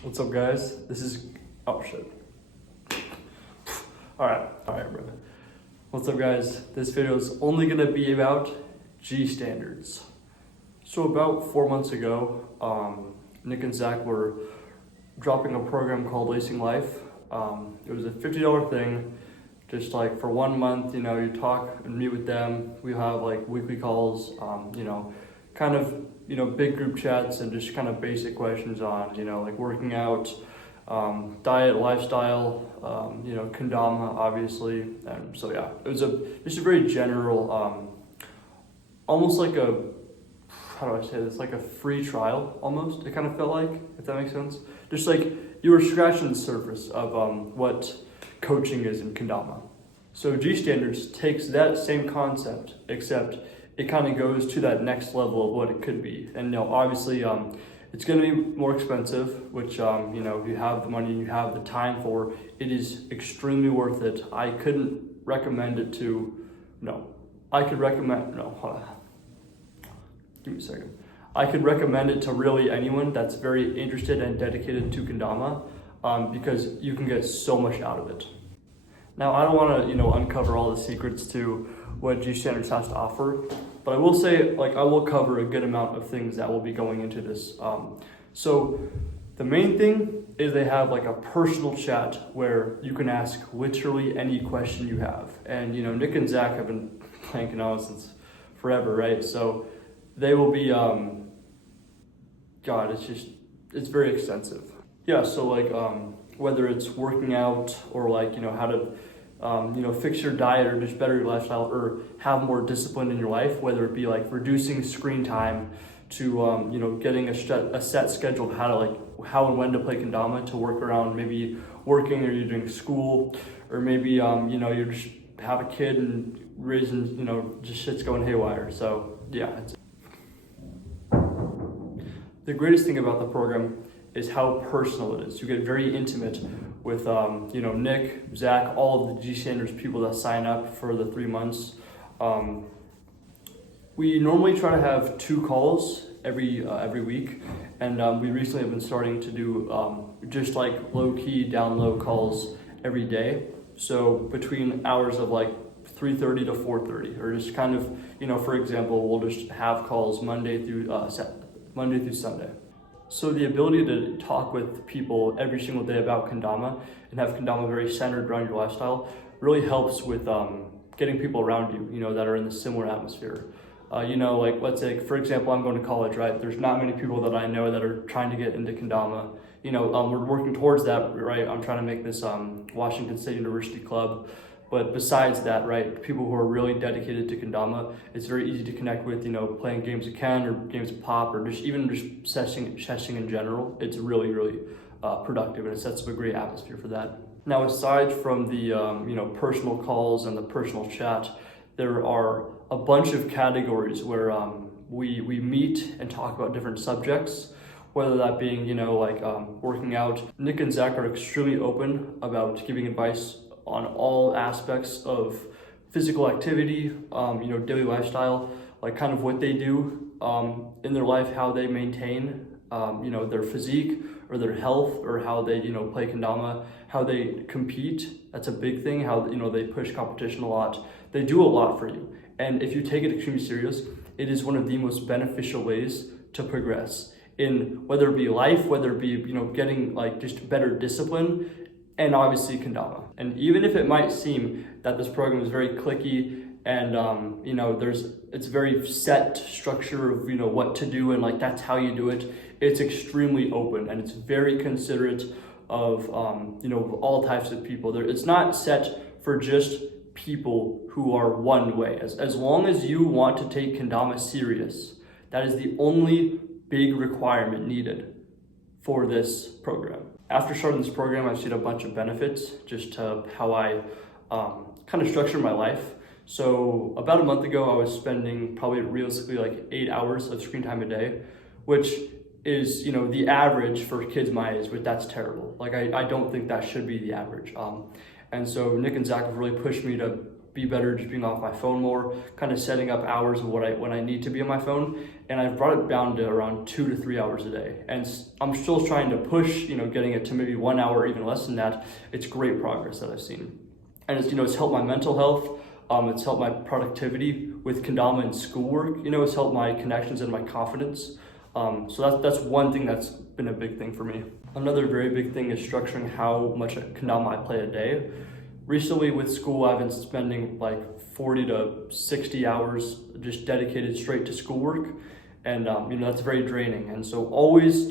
What's up, guys? This is oh shit. All right, bro. What's up, guys? This video is only gonna be about GStandards. So about 4 months ago, Nick and Zach were dropping a program called Lacing Life. It was a $50 thing, just like for 1 month. You talk and meet with them. We have like weekly calls. Kind of big group chats and just kind of basic questions on like working out, diet, lifestyle, kendama obviously. And so yeah, it was just a very general, almost like a, how do I say this, like a free trial almost, it kind of felt like, if that makes sense. Just like you were scratching the surface of what coaching is in kendama. So GStandards takes that same concept, except it kind of goes to that next level of what it could be. And obviously it's going to be more expensive, which if you have the money and you have the time for, it is extremely worth it. I couldn't recommend it to, give me a second. I could recommend it to really anyone that's very interested and dedicated to kendama, because you can get so much out of it. Now, I don't want to, uncover all the secrets to what GStandards has to offer, but I will say, I will cover a good amount of things that will be going into this. So the main thing is they have like a personal chat where you can ask literally any question you have. And, Nick and Zach have been playing kendama since forever, right? So they will be, it's very extensive. Yeah, so whether it's working out or how to fix your diet or just better your lifestyle or have more discipline in your life, whether it be like reducing screen time to getting a set schedule of how and when to play kendama to work around maybe working or you're doing school, or maybe you just have a kid and raising just shit's going haywire. So yeah, the greatest thing about the program is how personal it is. You get very intimate with Nick, Zach, all of the GStandards people that sign up for the 3 months. We normally try to have 2 calls every week, and we recently have been starting to do just like low-key, down-low calls every day. So between hours of 3:30 to 4:30, or just kind of for example, we'll just have calls Monday through Sunday. So the ability to talk with people every single day about kendama and have kendama very centered around your lifestyle really helps with getting people around you, that are in the similar atmosphere. Let's say, for example, I'm going to college, right? There's not many people that I know that are trying to get into kendama. We're working towards that, right? I'm trying to make this Washington State University club. But besides that, right, people who are really dedicated to kendama, it's very easy to connect with, playing games of Ken or games of Pop, or just seshing in general. It's really, really productive, and it sets up a great atmosphere for that. Now, aside from the personal calls and the personal chat, there are a bunch of categories where we meet and talk about different subjects, whether that being working out. Nick and Zach are extremely open about giving advice on all aspects of physical activity, daily lifestyle, kind of what they do in their life, how they maintain, their physique or their health, or how they, play kendama, how they compete. That's a big thing, how, they push competition a lot. They do a lot for you. And if you take it extremely serious, it is one of the most beneficial ways to progress in whether it be life, whether it be, getting just better discipline, and obviously kendama. And even if it might seem that this program is very cliquey and it's very set structure of what to do and that's how you do it, it's extremely open and it's very considerate of all types of people. It's not set for just people who are one way. As long as you want to take kendama serious, that is the only big requirement needed for this program. After starting this program, I've seen a bunch of benefits just to how I kind of structure my life. So about a month ago, I was spending probably realistically 8 hours of screen time a day, which is the average for kids my age, but that's terrible. I don't think that should be the average. And so Nick and Zach have really pushed me to be better just being off my phone more, kind of setting up hours of when I need to be on my phone. And I've brought it down to around 2 to 3 hours a day. And I'm still trying to push, getting it to maybe 1 hour or even less than that. It's great progress that I've seen. And it's helped my mental health. It's helped my productivity with kendama and schoolwork. It's helped my connections and my confidence. So that's one thing that's been a big thing for me. Another very big thing is structuring how much kendama I play a day. Recently with school, I've been spending like 40 to 60 hours just dedicated straight to schoolwork. And that's very draining. And so always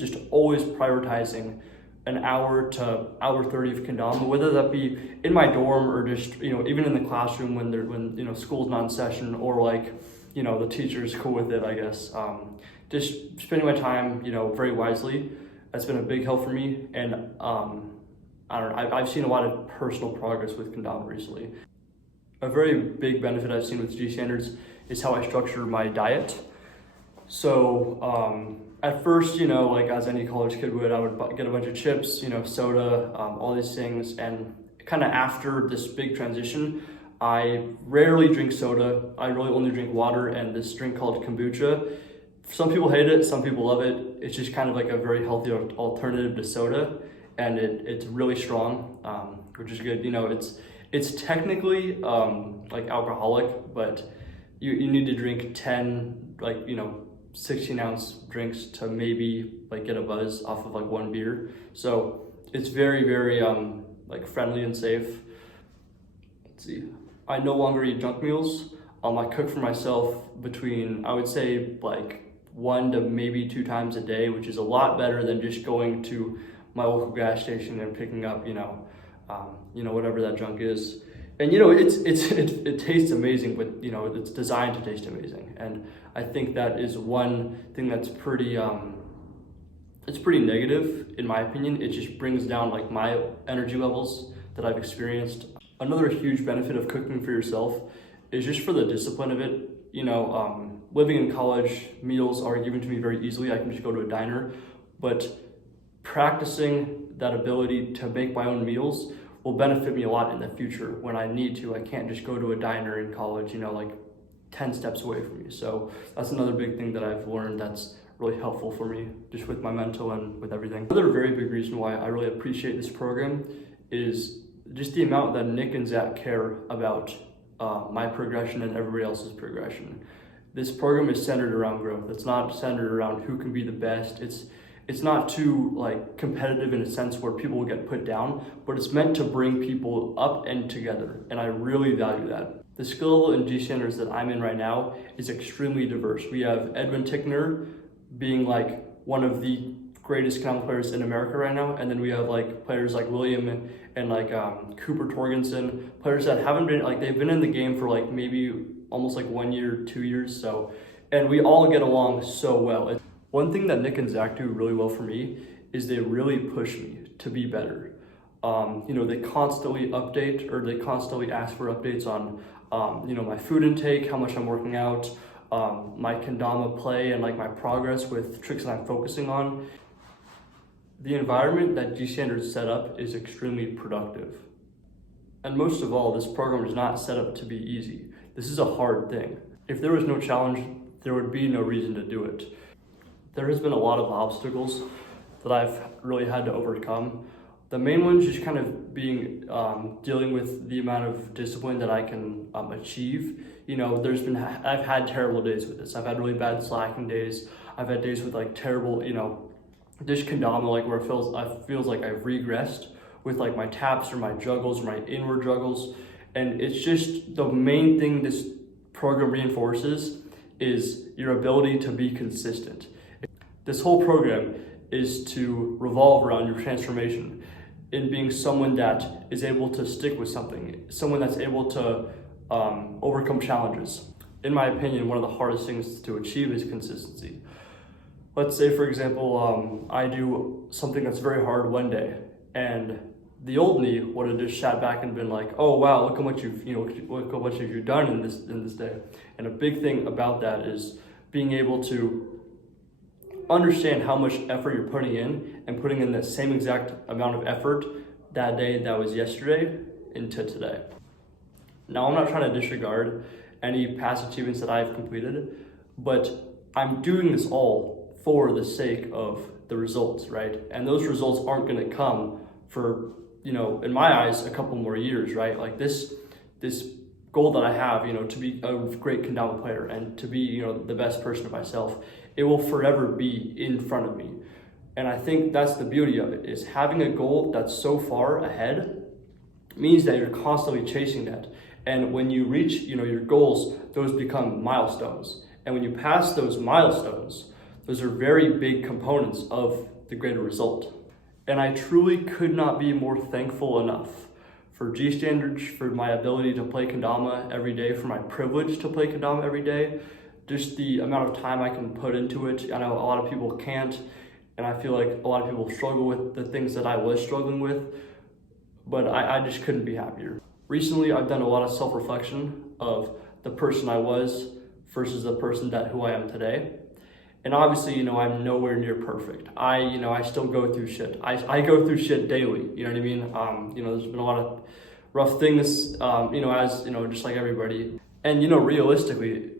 prioritizing an hour to hour 30 of kendama, whether that be in my dorm or just, even in the classroom when school's not in session, or like, the teacher's cool with it, I guess. Just spending my time, very wisely. That's been a big help for me. And I don't know, I've seen a lot of personal progress with kendama recently. A very big benefit I've seen with GStandards is how I structure my diet. So at first, like as any college kid would, I would get a bunch of chips, soda, all these things. And kind of after this big transition, I rarely drink soda. I really only drink water and this drink called kombucha. Some people hate it, some people love it. It's just kind of like a very healthy alternative to soda, and it's really strong, which is good. It's technically like alcoholic, but you need to drink 10 16-ounce drinks to maybe like get a buzz off of like one beer. So it's very, very friendly and safe. Let's see. I no longer eat junk meals. I cook for myself between, I would say, like 1 to maybe 2 times a day, which is a lot better than just going to my local gas station and picking up, whatever that junk is. And it tastes amazing, but it's designed to taste amazing. And I think that is one thing that's pretty it's pretty negative in my opinion. It just brings down like my energy levels that I've experienced. Another huge benefit of cooking for yourself is just for the discipline of it. Living in college, meals are given to me very easily. I can just go to a diner, but practicing that ability to make my own meals will benefit me a lot in the future when I need to. I can't just go to a diner in college, like 10 steps away from me. So that's another big thing that I've learned that's really helpful for me, just with my mental and with everything. Another very big reason why I really appreciate this program is just the amount that Nick and Zach care about my progression and everybody else's progression. This program is centered around growth. It's not centered around who can be the best. It's not too like competitive in a sense where people will get put down, but it's meant to bring people up and together. And I really value that. The skill level in GStandards that I'm in right now is extremely diverse. We have Edwin Tickner being like one of the greatest kendama players in America right now. And then we have like players like William and like Cooper Torgensen, players that haven't been, like they've been in the game for like maybe almost like 1 year, 2 years. So, and we all get along so well. One thing that Nick and Zach do really well for me is they really push me to be better. They constantly update, or they constantly ask for updates on, my food intake, how much I'm working out, my kendama play, and like my progress with tricks that I'm focusing on. The environment that GStandards set up is extremely productive. And most of all, this program is not set up to be easy. This is a hard thing. If there was no challenge, there would be no reason to do it. There has been a lot of obstacles that I've really had to overcome. The main one's just kind of being dealing with the amount of discipline that I can achieve. I've had terrible days with this. I've had really bad slacking days. I've had days with like terrible, just kendama, like where it feels like I've regressed with like my taps or my juggles or my inward juggles. And it's just the main thing this program reinforces is your ability to be consistent. This whole program is to revolve around your transformation in being someone that is able to stick with something, someone that's able to overcome challenges. In my opinion, one of the hardest things to achieve is consistency. Let's say, for example, I do something that's very hard one day, and the old me would have just sat back and been like, "Oh wow, look at what you've done in this day." And a big thing about that is being able to understand how much effort you're putting in, and putting in the same exact amount of effort that day that was yesterday into today. Now, I'm not trying to disregard any past achievements that I've completed, but I'm doing this all for the sake of the results, right? And those results aren't going to come for, in my eyes, a couple more years, right? Like this goal that I have, to be a great kendama player and to be, the best person of myself, it will forever be in front of me. And I think that's the beauty of it, is having a goal that's so far ahead means that you're constantly chasing that. And when you reach, your goals, those become milestones. And when you pass those milestones, those are very big components of the greater result. And I truly could not be more thankful enough for GStandards, for my ability to play kendama every day, for my privilege to play kendama every day, just the amount of time I can put into it. I know a lot of people can't, and I feel like a lot of people struggle with the things that I was struggling with, but I just couldn't be happier. Recently, I've done a lot of self-reflection of the person I was versus the person who I am today. And obviously, I'm nowhere near perfect. I still go through shit. I go through shit daily, you know what I mean? There's been a lot of rough things, just like everybody. And, realistically,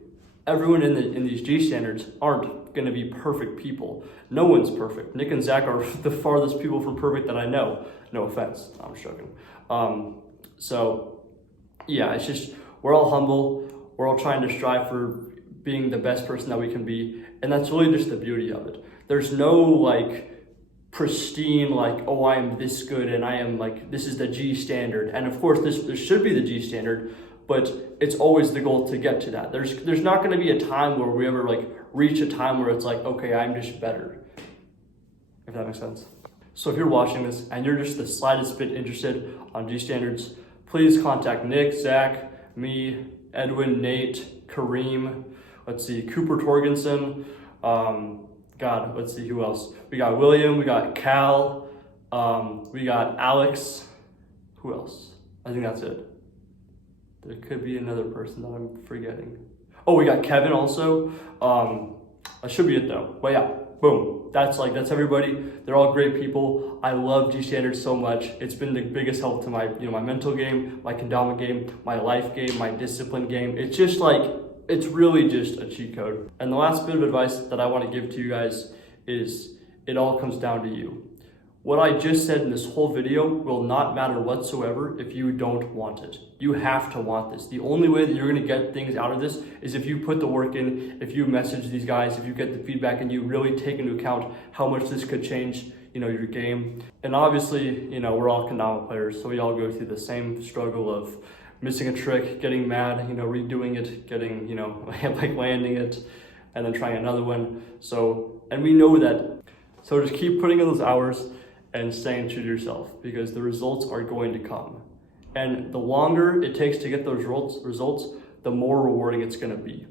everyone in these GStandards aren't gonna be perfect people. No one's perfect. Nick and Zach are the farthest people from perfect that I know. No offense, I'm joking. So yeah, it's just, we're all humble. We're all trying to strive for being the best person that we can be. And that's really just the beauty of it. There's no pristine, oh, I am this good and I am this is the G standard. And of course this should be the G standard, but it's always the goal to get to that. There's not gonna be a time where we ever reach a time where it's okay, I'm just better. If that makes sense. So if you're watching this and you're just the slightest bit interested on GStandards, please contact Nick, Zach, me, Edwin, Nate, Kareem, Cooper Torgensen, let's see who else. We got William, we got Cal, we got Alex. Who else? I think that's it. There could be another person that I'm forgetting. Oh, we got Kevin also. That should be it though. But yeah, boom. That's everybody. They're all great people. I love GStandards so much. It's been the biggest help to my, my mental game, my kendama game, my life game, my discipline game. It's just it's really just a cheat code. And the last bit of advice that I want to give to you guys is it all comes down to you. What I just said in this whole video will not matter whatsoever if you don't want it. You have to want this. The only way that you're gonna get things out of this is if you put the work in, if you message these guys, if you get the feedback and you really take into account how much this could change, your game. And obviously, we're all kendama players, so we all go through the same struggle of missing a trick, getting mad, redoing it, getting, landing it, and then trying another one. So, and we know that. So just keep putting in those hours and staying true to yourself, because the results are going to come. And the longer it takes to get those results, the more rewarding it's gonna be.